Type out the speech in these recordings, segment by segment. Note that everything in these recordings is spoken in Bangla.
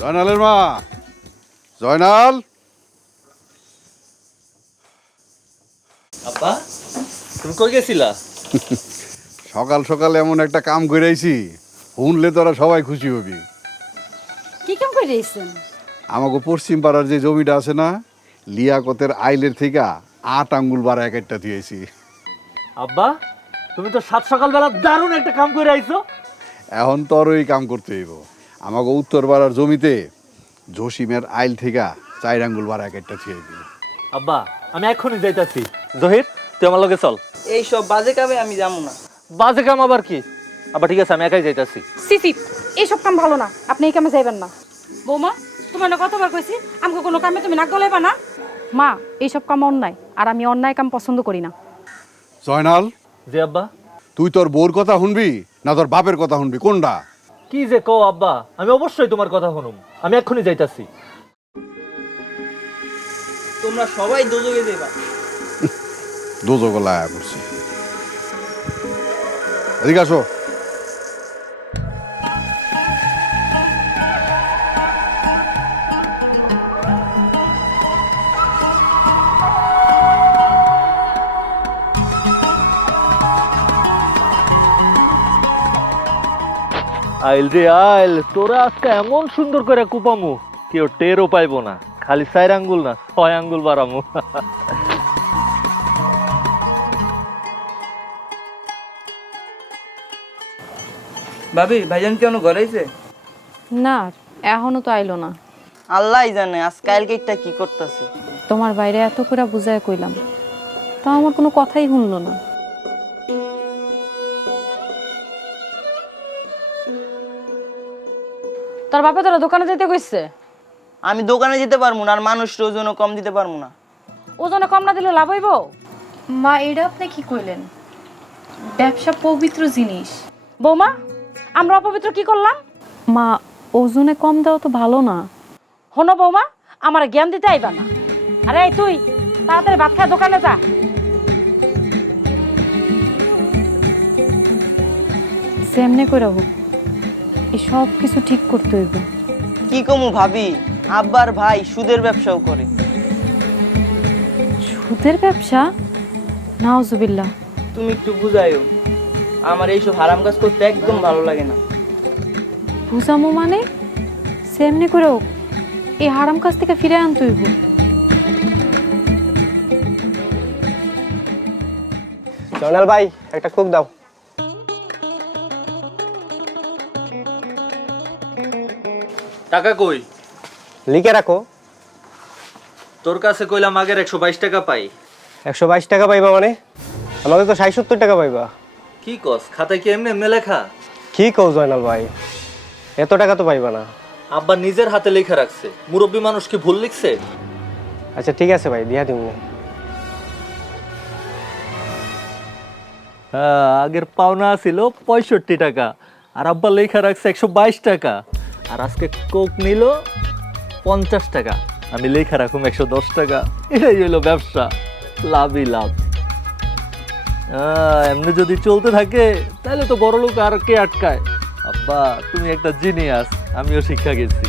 জয়নালের মা, জয়নাল। আব্বা তুমি কই গেছিলা? সকাল সকাল এমন একটা কাম কইরাইছি, শুনলে তোরা সবাই খুশি হবি। কি কাম করে দিয়েছেন? আমাকে পশ্চিম পাড়ার যে জমিটা আছে না, লিয়াকতের আইলের থেকে 8 আঙ্গুল বাড়া এক একটা দিয়েছি। আব্বা তুমি তো সাত সকালবেলা দারুণ একটা কাম করে আইছো। এখন তোর ওই কাম করতে হইব। আমাকে উত্তর পাড়ার জমিতে জসিমের আইল থেকে 4 আঙ্গুল বাড়া এক একটা দিয়ে দিবি। আব্বা আমি এখনই যাইতাছি। জহির তুই আমার লগে চল। এই সব বাজে কামে আমি যাবো না। বাজে কাম আবার কি? আব্বা ঠিক আছে আমি একাই যাইতাছি। সিসি, এইসব কাম ভালো না, আপনি এই কামে যাইবেন না। বৌমা, তোমার না কতবার কইছি আমাকে কোনো কামে তুমি নাক গলাইবা না। মা, এইসব কাম অন্যায়, আর আমি অন্যায় কাম পছন্দ করি না। জয়নাল, জি আব্বা। তুই তোর বউর কথা শুনবি না তোর বাপের কথা শুনবি, কোনটা? কি যে কও আব্বা, আমি অবশ্যই তোমার কথা শুনুম। আমি এখনই যাইতাছি। তোমরা সবাই দোজকে যাইবা। দোজগলা আয়া করছে। এদিকে আসো। আইল রে আইল, তোরা আজকে এমন সুন্দর করে কুপামু কেউ টেরও পাইবো না। খালি 4 আঙ্গুল না 6 আঙ্গুল বাড়ামু। ভাবি ভাইজান কি অন্য ঘরে আইছে? না, এখনো তো আইলো না। আল্লাহই জানে আজ কালকেটা কি করতেছে। তোমার বাইরে এত করে বুঝায় কইলাম, তা আমার কোনো কথাই শুনলো না। তোর বাপে তোরা দোকানে যেতে কইছে? আমি দোকানে যেতে পারবো না, আর মানুষের ওজনও কম দিতে পারবো না। ওজনে কম না দিলে লাভ হইব? মা, এটা আপনি কি কইলেন? ব্যবসা পবিত্র জিনিস। বৌমা, আমরা অপবিত্র কি করলাম? মা, ওজনে কম দেওয়া তো ভালো না। হনো বৌমা, আমার জ্ঞান দিতে আইবা না। আরে এই তুই তাড়াতাড়ি ভাত খায় দোকানে যা। সেমনে করে এই সব কিছু ঠিক করতে হইব। কি কমু ভাবি, আব্বার ভাই সুদের ব্যবসাও করে। সুদের ব্যবসা? নাউজুবিল্লাহ। তুমি একটু বুঝাই, আমার এইসব হারাম কাজ করতে একদম ভালো লাগে না। বুঝামো মানে? সেমনে করে এই হারাম কাজ থেকে ফিরে আনতে হইব। জয়নাল ভাই একটা কোক দাও। টাকা কই? লিখে রাখো। তোর কাছে কইলাম আগের 122 টাকা পাই। 122 টাকা পাইবা মানে? আমাদের তো 60-70 টাকা পাইবা। কি কস, খাতায় কি এমনি এমনি লেখা? কি কও জয়নাল ভাই, এত টাকা তো পাইবা না। আব্বা নিজের হাতে লেখা রাখছে, মুরব্বী মানুষ কি ভুল লিখছে? আচ্ছা ঠিক আছে ভাই, দিয়া দিমু। হ্যাঁ, আগের পাওনা ছিল 65 টাকা, আর আব্বা লেখা রাখছে 122 টাকা। আর আজকে কোক নিল 50 টাকা, আমি লেখা রাখুম 110 টাকা। এটাই হইলো ব্যবসা, লাভই লাভ। এমনি যদি চলতে থাকে তাহলে তো বড় লোক আর কে আটকায়। আব্বা তুমি একটা জিনিয়াস, আমিও শিক্ষা গেছি।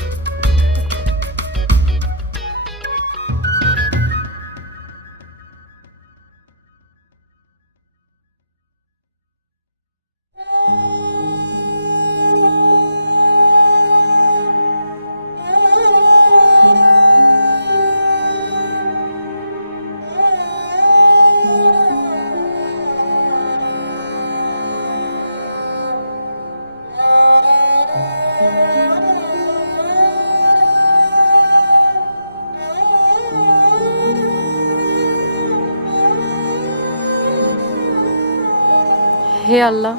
হে আল্লাহ,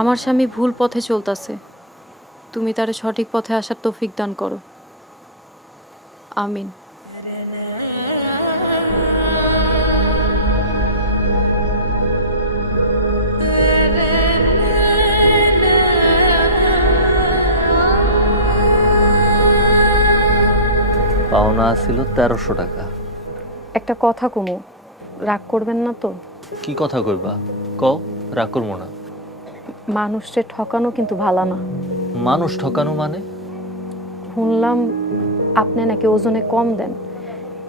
আমার স্বামী ভুল পথে চলতেছে, তুমি তারে সঠিক পথে আসার তৌফিক দান করো। আমিন। পাওনা ছিল 1300 টাকা। একটা কথা কমু, রাগ করবেন না তো? কি কথা কইবা কও, রাগ করবো না। মানুষকে ঠকানো কিন্তু ভালো না। মানুষ ঠকানো মানে? শুনলাম আপনি নাকি ওজনে কম দেন,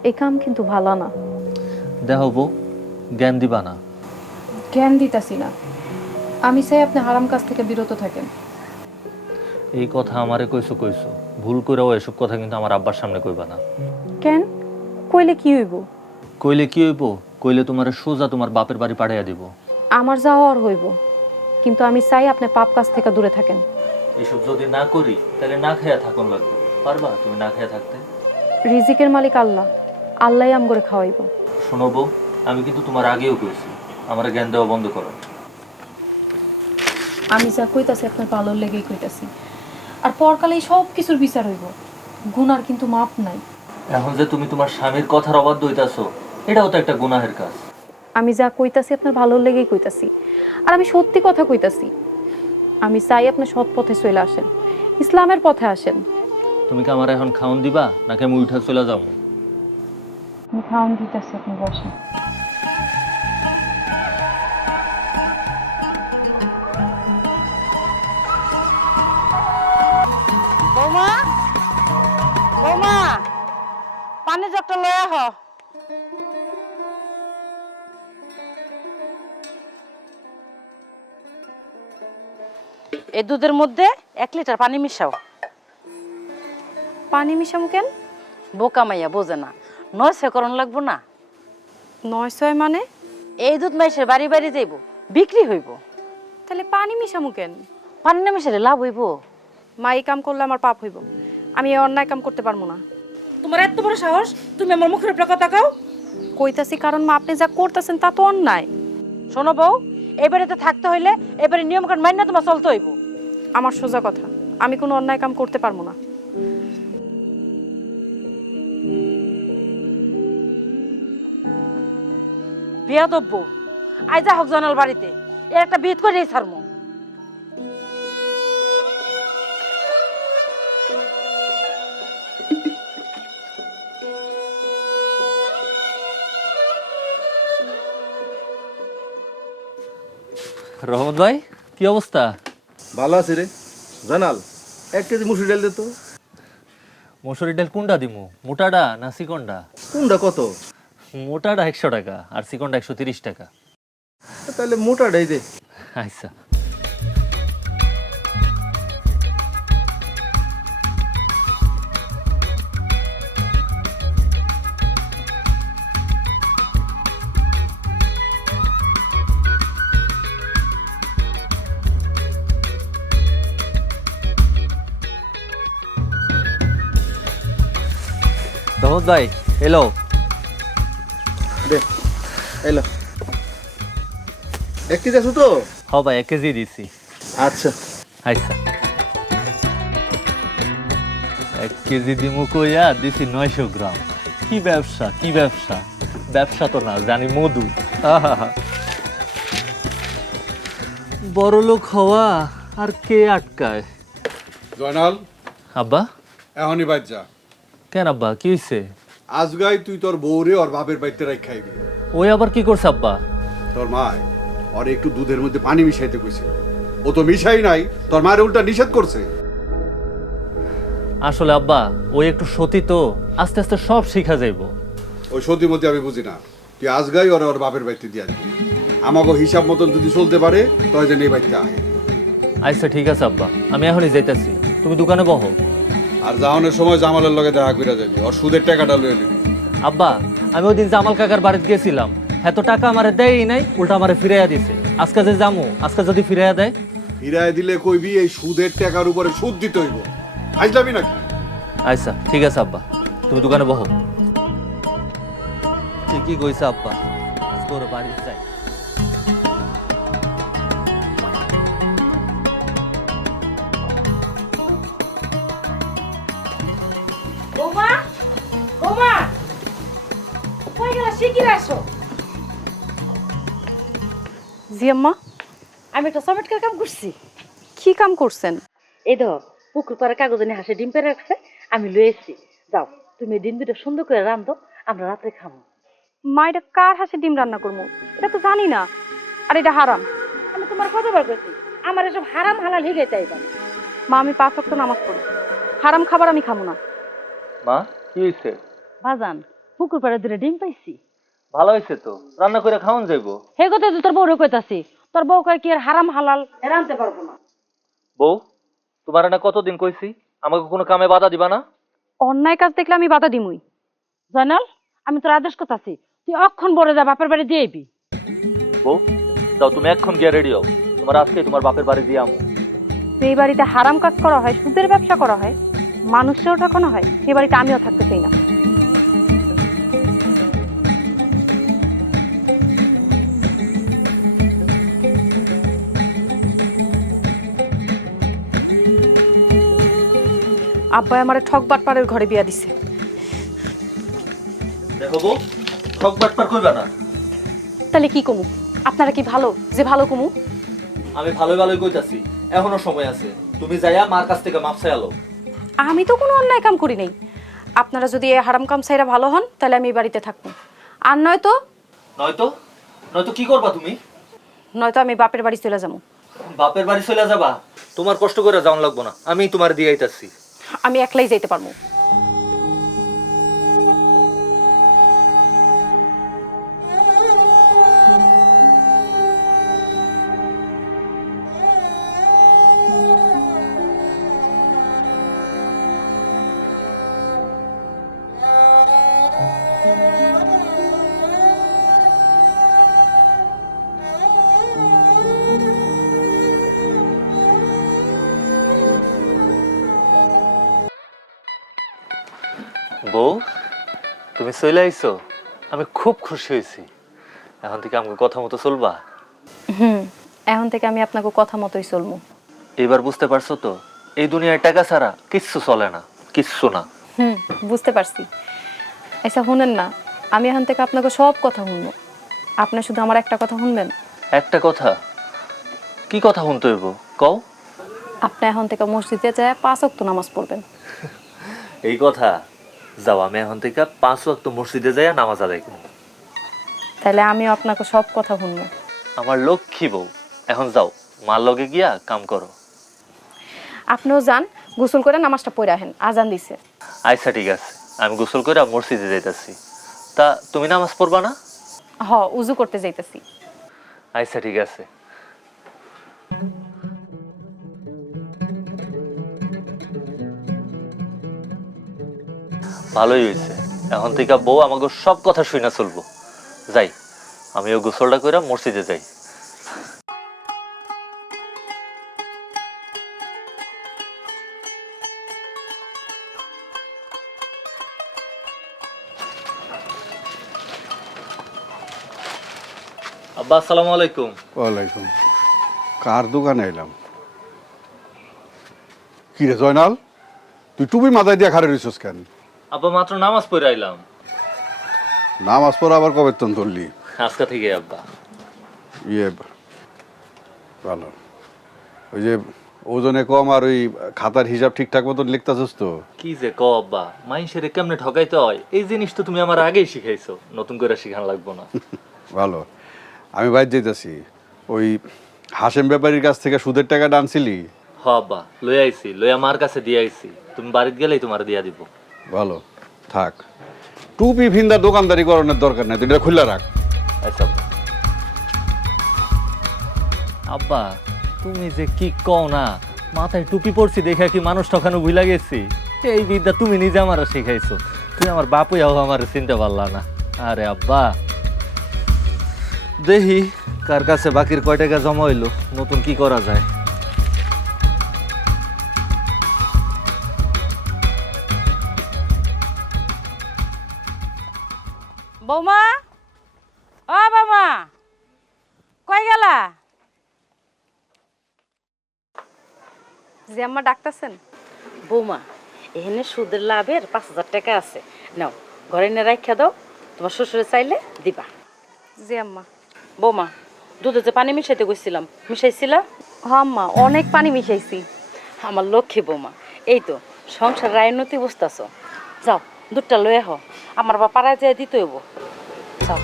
এই কাম কিন্তু ভালো না। দেখো বউ, জ্ঞান দিবা না। জ্ঞান দিতাছি না, আমি চাই আপনি হারাম কাজ থেকে বিরত থাকেন। এই কথা আমারে কইছো কইছো, ভুল করেও এসব কথা কিন্তু আমার আব্বার সামনে কইবা না। কেন? কইলে কি হইব? কইলে কি হইব? কইলে তোমারে সোজা তোমার বাপের বাড়ি পাঠাইয়া দিব। আমার যাওয়ার হইব, কিন্তু আমি চাই আপনি পাপ কাজ থেকে দূরে থাকেন। এসব যদি না করি তাহলে না খেয়া থাকুন লাগবে। পারবা তুমি না খেয়া থাকতে? রিজিকের মালিক আল্লাহ, আল্লাহই আম করে খাওয়াইব। শোনো বউ, আমি কিন্তু তোমার আগেও কইছি আমার জ্ঞান দেওয়া বন্ধ করো। আমি যা কইতাছি আপনার ভালোর লেগেই কইতাছি, আর পরকালে সব কিছুর বিচার হইব, গুনার কিন্তু মাপ নাই। এখন যে তুমি তোমার স্বামীর কথার অবাধ্য হইতাছো, এটাও তো একটা গুনাহের কাজ। আমি যা কইতাছি আপনার ভালোর লেগেই কইতাছি, আর আমি সত্যি কথা কইতাছি। আমি চাই আপনি সৎ পথে চলে আসেন, ইসলামের পথে আসেন। তুমি কি আমার এখন খাওন দিবা নাকি আমি উঠে চলে যাবো? আমি খাওয়ান দিতেছি, আপনি বসেন। পানি জগটা লয়ে আহ। এই দুধের মধ্যে 1 লিটার পানি মিশাও। পানি মিশাম কেন? বোকা মাইয়া বোঝে না, 900 করণ লাগবো না। 900 মানে? এই দুধ মাইসে বাড়ি বাড়ি যাইব, বিক্রি হইব। তাহলে পানি মিশামু কেন? পানি না মিশালে লাভ হইব। মা এই কাম করলে আমার পাপ হইব, আমি এই অন্যায় কাম করতে পারবো না। তোমার এত বড় সাহস, তুমি আমার মুখের উপরে কথা কও? কইতাছি কারণ মা আপনি যা করতেছেন তা তো অন্যায়। শোনো বউ, এই বাড়িতে থাকতে হইলে এবারে নিয়ম কানুন মাইনা তোমার চলতে হইব। আমার সোজা কথা, আমি কোনো অন্যায় কাম করতে পারবো না। বিয়াদব্য, আইজা হোক জনাল বাড়িতে, এর একটা বিয়ে করে ছাড়মু। রহমত ভাই, কি অবস্থা? ভালো আছে রে জানাল। 1 কেজি মুসুর ডাল দে তো। মসুরি ডাল কোনটা দিমু, মোটাটা না চিকনটা? কোনটা কত? মোটাটা 100 টাকা আর চিকনটা 130 টাকা। তাহলে মোটাটাই দে। আচ্ছা। রহমত ভাই এলো। দে এলো। 1 কেজি আছে তো? হ ভাই, 1 কেজি দিছি। আচ্ছা আচ্ছা, 1 কেজি দিমু কইয়া দিছি 900 গ্রাম। কি ব্যবসা, কি ব্যবসা! ব্যবসা তো না, জানি মধু। আহা, বড় লোক হওয়া আর কে আটকায়? জয়নাল, আব্বা, এখনই বাইর যা। কেন আব্বা, কি হইছে? আজগাই তুই তোর বউরে ওর বাপের বাড়িতে রাখ খাইবি। ওই আবার কি করছে আব্বা? তোর মা ওর একটু দুধের মধ্যে পানি মিশাইতে কইছে, ও তো মিশাই নাই, তোর মায়ের উল্টা নিষেধ করছে। আসলে আব্বা, ওই একটু সতী তো, আস্তে আস্তে সব শিখা যাইব। ওই সতীমতি আমি বুঝি না, তুই আজগাই ওর ওর বাপের বাড়িতে দিয়ে আসবি। আমাকে হিসাব মতন যদি চলতে পারে তাহলে যেন এই বাড়িতে আয়। আচ্ছা ঠিক আছে আব্বা, আমি এখনই যাইতেছি। তুমি দোকানে বসো। আর যাওয়ানোর সময় জামালের লগে দেখা করে যাবি, ওর সুদের টাকাটা লয়ে নিবি। আব্বা, আমি ওই দিন জামাল কাকার বাড়িতে গেছিলাম, এত টাকা আমারে দেয়ই নাই, উল্টা আমারে ফিরাইয়া দিছে। আজকে যে যামু, আজকে যদি ফিরাইয়া দেয়? ফিরায় দিলে কইবি এই সুদের টাকার উপরে সুদ দিতে হইব। আইজলাবি নাকি? আচ্ছা ঠিক আছে আব্বা, তুমি দোকানে বসো। ঠিকই কইছে আব্বা, তোর বাড়ি যাই। বৌমা, বৌমা, কই গেলা? শিগগির আসো। জি আম্মা। আমি একটা চমৎকার কাম করছি। কি কাম করছেন? এই দেখো, পুকুর পাড়ে কাগজে নিয়ে হাঁসে ডিম পেড়ে রাখছে, আমি লয়ে এসেছি। যাও, তুমি এই ডিম দুটো সুন্দর করে রান্ধো, আমরা রাত্রে খাবো। মা, এটা কার হাঁসের ডিম রান্না করবো? এটা তো জানি না, আর এটা হারাম। আমি তোমার কতবার করছি, আমার এসব হারাম হালাল হিগে চাই। মা আমি 5 ওয়াক্ত নামাজ পড়ি, হারাম খাবার আমি খাবো না। মা কি হয়েছে? বাজান পুকুর পাড়ে 2টা ডিম পাইছি। ভালো হয়েছে তো, রান্না করে খাওয়ান যাইবো। হে কথা তো তোর বউরে কইতাছি, তোর বউ কয় কি আর হারাম হালাল এরা আনতে পারবো না। বউ, তোমার না কতদিন কইছি আমাকে কোনো কামে বাধা দিবা না? অন্যায় কাজ দেখলে আমি বাধা দিমুই। জয়নাল আমি তোর আদেশ করতাছি, তুই অক্ষণ বড় যা বাপের বাড়ি দিয়ে আইবি। বউ যাও, তুমি এখন গিয়ে রেডি হও, তোমার আজকে তোমার বাপের বাড়ি দিয়ে আমো। যেই বাড়িতে হারাম কাজ করা হয়, সুদের ব্যবসা করা হয়, মানুষেও ঠকানো হয়, সেই বাড়িতে আমিও থাকতে চাই না। আব্বাই আমারে ঠক বাটপারের ঘরে বিয়া দিছে। দেখো বউ, সব বাটপার কইবা না। তাহলে কি কমু? আপনারা কি ভালো যে ভালো কমু? আমি ভালোই ভালোই কইতাছি, এখনো সময় আছে, তুমি যাইয়া মার কাছ থেকে মাপ চাইলো। আমি তো কোনো অন্যায় কাম করি নাই। আপনারা যদি এই হারাম কাম চাইরা ভালো হন তাহলে আমি এই বাড়িতে থাকবো, আর নয়তো নয়তো নয়তো কি করবা তুমি? নয়তো আমি বাপের বাড়ি চলে যাবো। বাপের বাড়ি চলে যাবা? তোমার কষ্ট করে যাওয়ান লাগবো না, আমি তোমার দিয়ে আইতাছি। আমি একলাই যাইতে পারবো। বউ, তুমি চলে আইছো, আমি খুব খুশি হয়েছি। এখন থেকে আমাকে কথা মতো চলবা? এখন থেকে আমি আপনাকে কথা মতোই চলবো। এবার বুঝতে পারছো তো, এই দুনিয়ায় টাকা ছাড়া কিচ্ছু চলে না, কিচ্ছু না। বুঝতে পারছি। আচ্ছা শুনেন না, আমি এখন থেকে আপনাকে সব কথা শুনবো, আপনি শুধু আমার একটা কথা শুনবেন। একটা কথা? কি কথা শুনতে হইব কও? আপনি এখন থেকে মসজিদে যায় 5 ওয়াক্ত নামাজ পড়বেন। এই কথা? যাও, আমি এখন থেকে 5 ওয়াক্ত মসজিদে যাইয়া নামাজ আদায় করব। তাহলে আমিও আপনাকে সব কথা শুনবো। আমার লক্ষ্মী বউ, এখন যাও, মার লগে গিয়া কাম করো। আপনিও যান, গোসল করে নামাজটা পড়ে আহেন, আজান দিছে। আচ্ছা ঠিক আছে, আমি গোসল করে মসজিদে যাইতাছি। তা তুমি নামাজ পড়বা না? উজু করতে যাইতেছি। আচ্ছা ঠিক আছে। ভালোই হয়েছে, এখন থেকে বউ আমাকে সব কথা শুনে চলবো। যাই, আমিও গোসলটা করে মসজিদে যাই। আব্বা আসসালামু আলাইকুম। ওয়ালাইকুম। কার দোকানে এলাম? কি রে জয়নাল, তুই টুপি মাথায় দিয়ে খাড়ে রইছস কেন? আব্বা মাত্র নামাজ পড়ে আইলাম। নামাজ পড়া আবার কবে তন ধরলি? আজকে থেকে আব্বা। ইয়ে ভালো। ওই যে ওজনে কম আর ওই খাতার হিসাব ঠিকঠাক মতন লিখতেছস তো? কি যে ক আব্বা, মাইনসেরে কেমনে ঠকাইতে হয় এই জিনিস তো তুমি আমার আগেই শিখাইছো, নতুন করে শিখান লাগবো না। ভালো। আমি বাইর যাইতাছি, ওই হাসেম ব্যাপারীর কাছ থেকে সুদের টাকাটা আনছিলি? হ আব্বা, লই আইছি, লই আমার কাছে দিয়ে আইছি, তুমি বাড়িতে গেলেই তোমার দিয়া দিব। ভালো থাক, টুপি ফিন্দা দোকানদারি করানোর দরকার নাই, তুই এটা খুলে রাখ। আচ্ছা আব্বা, তুমি যে কি কও না, মাথায় টুপি পড়ছি দেখে কি মানুষ ঠকানো ভুলা গেছি? এই বিদ্যা তুমি নিজে আমার শিখাইছো, তুমি আমার বাপুই হও, আমার চিনতে পারলা না। আরে আব্বা, দেখি কার কাছে বাকির কয় টাকা জমা হইলো, নতুন কি করা যায়। বৌমা, ও বৌমা, কই গেলা? যে আম্মা ডাকতেছেন? বৌমা, এখানে সুদের লাভের 5,000 টাকা আছে, নাও ঘরে এনে রাখিয়া দাও, তোমার শ্বশুরে চাইলে দিবা। যে আম্মা। বৌমা, দুধে যে পানি মিশাইতে গেছিলাম, মিশাইছিলা? আম্মা অনেক পানি মিশাইছি। আমার লক্ষ্মী বৌমা, এই তো সংসার রায়নতি বুঝতেছ। যাও দুধটা লয়ে আহ, আমার বা পাড়ায় যেয়ে দিতে হইব। যাও।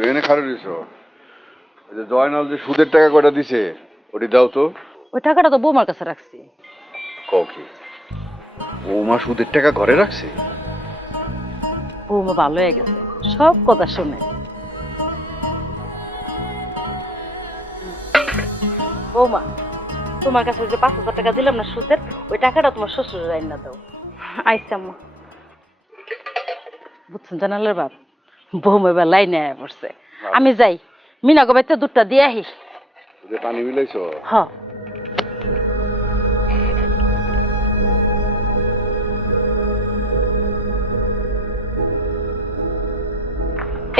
তুই এনে খারাপ দিছ, ওই যে জয়নাল যে সুদের টাকা কয়টা দিছে ওটি দাও তো। ওই টাকাটা তো বৌমার কাছে রাখছি। কও কি বৌমা সুদের টাকা ঘরে রাখছে? বৌমা ভালো হয়ে গেছে, সব কথা শুনে। বৌমা, তোমার কাছে যে 5,000 টাকা দিলাম না সুদের, ওই টাকাটা তোমার শ্বশুরের আইন না দাও। আইসা আম্মা। বুঝছেন জানালের বাপ, বৌমা এবার লাইনে আয়া পড়ছে। আমি যাই, মিনা গোবাইতে দুধটা দিয়ে আহি। পানি মিলাইছো? হ।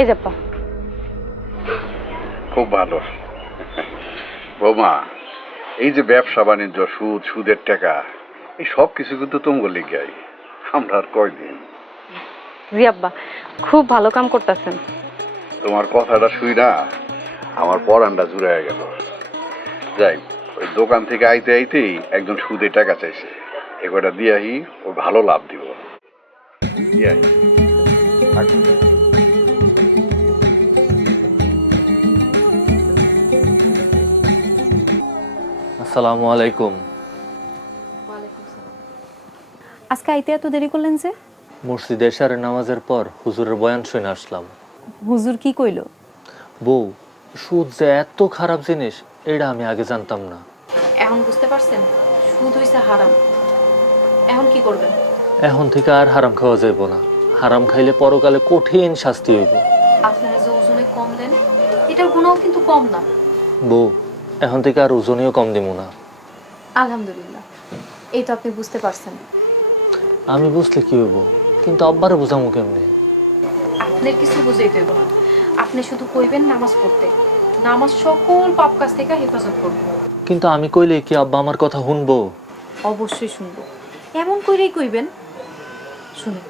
এই যাপ্পা। খুব ভালো বৌমা। এই যে ব্যবসা বাণিজ্য, সুদ, সুদের টাকা, এই সব কিছু কিন্তু তোমার লিগাই। আমরা আর কয়দিন। জি আব্বা, খুব ভালো কাম করতেছেন। তোমার কথাটা শুই না আমার পরানটা জুড়ে গেল। যাই, ওই দোকান থেকে আইতে আইতেই একজন সুদে টাকা চাইছে, এগুলা দিয়ে আহি, ও ভালো লাভ দিব। দিয়ে আহি। আসসালামু আলাইকুম। আজকে আইতে এত দেরি করলেন যে? মসজিদে এশারের নামাজের পর হুজুরের বয়ান শুনে আসলাম। হুজুর কি কইলো? বউ, সুদ যে এত খারাপ জিনিস এটা আমি আগে জানতাম না। এখন বুঝতে পারছেন সুদ হইছে হারাম। এখন কি করবেন? এখন থেকে আর হারাম খাওয়া যাইব না। হারাম খাইলে পরকালে কঠিন শাস্তি হইব। আপনারা যে ওজনে কম দেন, এটার গুণাও কিন্তু কম না। বউ, এখন থেকে আর ওজনেও কম দিব না। আলহামদুলিল্লাহ, এই তো আপনি বুঝতে পারছেন। আমি বুঝলে কি হইব, কিন্তু আব্বারে বুঝামু কেমনি? আপনার কিছু বুঝাই দেব, আপনি শুধু কইবেন নামাজ পড়তে, নামাজ সকল পাপ কাজ থেকে হেফাজত করবে। কিন্তু আমি কইলে কি আব্বা আমার কথা শুনবো? অবশ্যই শুনবো, এমন কইরেই কইবেন। শুনে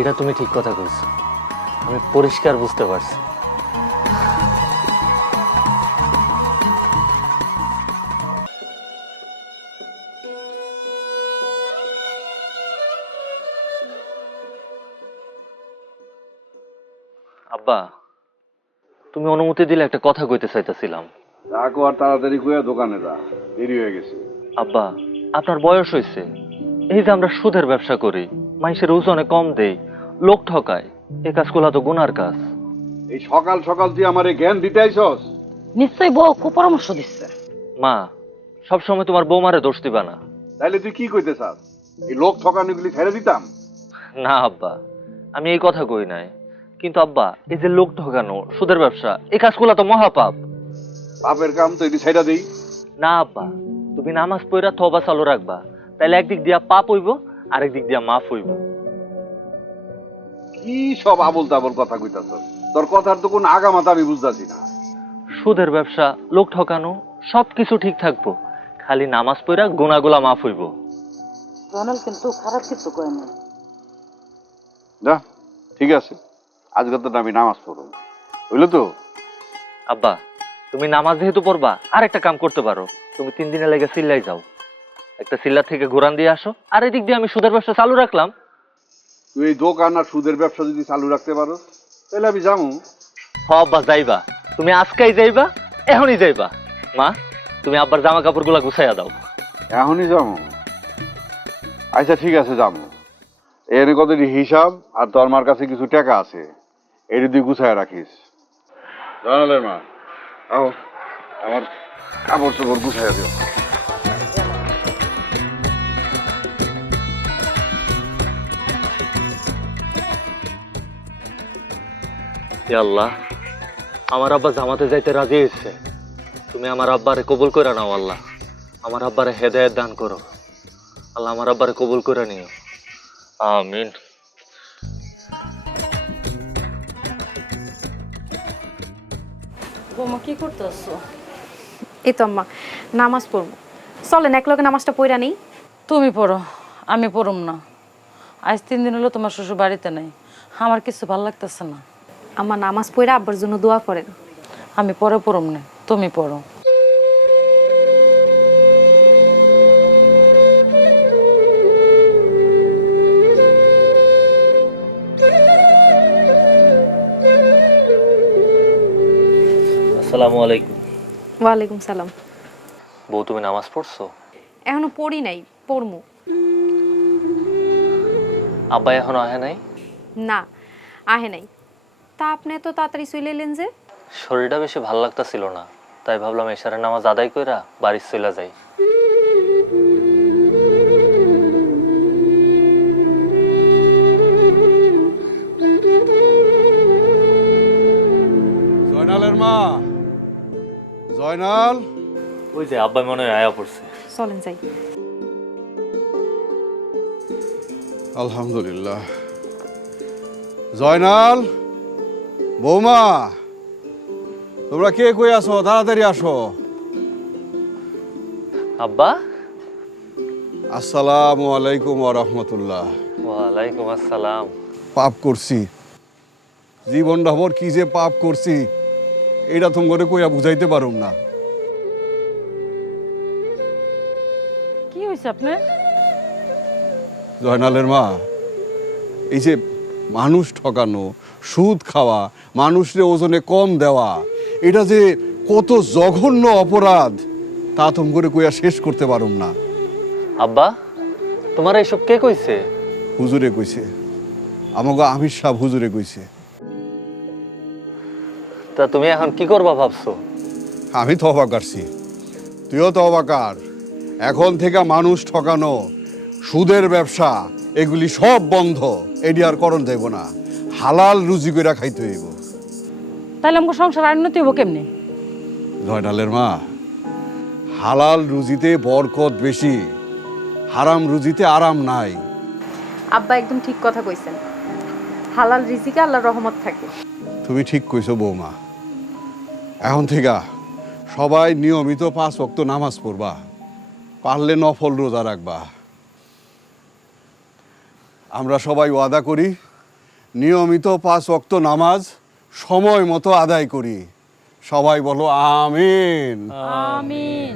এটা তুমি ঠিক কথা কইছো, আমি পরিষ্কার বুঝতে পারছি। আব্বা, তুমি অনুমতি দিলে একটা কথা কইতে চাইতেছিলাম। রাখো আর তাড়াতাড়ি কইয়া দোকানে যা, দেরি হয়ে গেছে। আব্বা, আপনার বয়স হয়েছে, এই যে আমরা সুদের ব্যবসা করি, মানুষের ওজনে কম দেই, লোক ঠকায়, এই কাজগুলা তো গুনার কাজ। এই সকাল সকাল তুই আমারে জ্ঞান দিতে আইছস? নিশ্চয়ই বউ কুপরামর্শ দিচ্ছে। মা, সবসময় তোমার বৌমারে দোষ দিবা না। তাইলে তুই কি কইতে চাস? এই লোক ঠকানিগুলি ছেড়ে দিতাম? না আব্বা, আমি এই কথা কই নাই। কিন্তু আব্বা, এই যে লোক ঠকানো, সুদের ব্যবসা, এই কাজগুলা তো মহাপাপ। পাপের কাম তো এটি ছেড়ে দেই। না আব্বা, তুমি নামাজ পড়া তওবা চালু রাখবা, তাইলে একদিক দিয়া পাপ হইব, আরেক দিক দিয়া মাফ হইব। কি সব আবল তাবল কথা কইতাছস? তোর কথার তো কোন আগামাথা আমি বুঝতাছি না। সুদের ব্যবসা, লোক ঠকানো, সবকিছু ঠিক থাকবো, খালি নামাজ পড়া গুনাহগুলা মাফ হইব। জয়নাল কিন্তু খারাপ কিছু করে না। না, ঠিক আছে, আজকে তো আমি নামাজ পড়ব, বুঝলো তো? আব্বা, তুমি নামাজ যেহেতু পড়বা, আর একটা কাম করতে পারো। তুমি 3 দিনের লেগে সিল্লাই যাও, একটা সিল্লার থেকে ঘুরান দিয়ে আসো, আর এদিক দিয়ে আমি সুদের ব্যবসা চালু রাখলাম। তুই এই দোকান আর সুদের ব্যবসা যদি চালু রাখতে পারো তাহলে আমি যাবো। হ আব্বা, যাইবা, তুমি আজকেই যাইবা, এখনই যাইবা। মা, তুমি আব্বার জামা কাপড়গুলা গুছাইয়া দাও। এখনই যাবো? আচ্ছা ঠিক আছে, যাবো। এখানে কতটি হিসাব আর তোর মার কাছে কিছু টাকা আছে, এটি তুই গুছায় রাখিস। জানালের মা, আও আমার কাপড় চোপড় গুছায় দে। হে আল্লাহ, আমার আব্বা জামাতে যাইতে রাজি হয়েছে, তুমি আমার আব্বারে কবুল করে নাও। আল্লাহ, আমার আব্বারে হেদায়েত দান করো। আল্লাহ, আমার আব্বারে কবুল করে নিও। আমিন। বৌমা কি করতেছো? এই তো আম্মা, নামাজ পড়বো, চলেন এক লগে নামাজটা পড়া নেই। তুমি পড়ো, আমি পড়ুম না। আজ 3 দিন হলো তোমার শ্বশুর বাড়িতে নাই, আমার কিছু ভালো লাগতেছে না। আমার নামাজ পড়ে আব্বার জন্য দোয়া করেন। আমি পরে পড়ম না, তুমি পড়ো। আসসালামু আলাইকুম। ওয়ালাইকুম সালাম। বউ তুমি নামাজ পড়ছো? এখনো পড়ি নাই, পড়মু। আব্বা এখনো আহে নাই? না, আহে নাই। তা আপনি এত তাড়াতাড়ি চলে এলেন যে? শরীরটা বেশি ভালো লাগতাছিল না, তাই ভাবলাম এশারের নামাজ আদায় কইরা বাড়ি চলে যাই। জয়নালের মা, জয়নাল। ওই যে আব্বা মনে হয় আয়া পড়ছে। চলেন যাই। আলহামদুলিল্লাহ। জয়নাল, বৌমা, তোমরা কে কই আসো? তাড়াতাড়ি আসো। আব্বা। আসসালামু আলাইকুম ওয়া রাহমাতুল্লাহ। ওয়ালাইকুম আসসালাম। পাপ করছি, জীবনটা ভর কি যে পাপ করছি, এটা তোমাকে কইয়া বুঝাইতে পারুম না। কি হয়েছে আপনার? জয়নালের মা, এই যে মানুষ ঠকানো, সুদ খাওয়া, মানুষের ওজনে কম দেওয়া, এটা যে কত জঘন্য অপরাধ তা তুমি করে কইয়া শেষ করতে পারুম না। আব্বা, তোমার এইসব কে কইছে? হুজুরে কইছে, আমাকে আমির সাহেব হুজুরে কইছে। তা তুমি এখন কি করবা ভাবছো? আমি তওবা করছি, তুইও তওবা কর। এখন থেকে মানুষ ঠকানো, সুদের ব্যবসা, এগুলি সব বন্ধ। এডি আর করণ যাইব না, হালাল রুজি কইরা খাইতে হইব। তাহলে আমাকে সংসার আর উন্নতি হবো কেমনে? জয়নালের মা, হালাল রুজিতে বরকত বেশি, হারাম রুজিতে আরাম নাই। আব্বা একদম ঠিক কথা কইছেন। হালাল রিজিকে আল্লাহর রহমত থাকে। তুমি ঠিক কইছো বৌমা। এখন থেকে সবাই নিয়মিত 5 ওয়াক্ত নামাজ পড়বা, পারলে নফল রোজা রাখবা। আমরা সবাই ওয়াদা করি, নিয়মিত 5 ওয়াক্ত নামাজ সময় মতো আদায় করি। সবাই বলো আমিন। আমিন।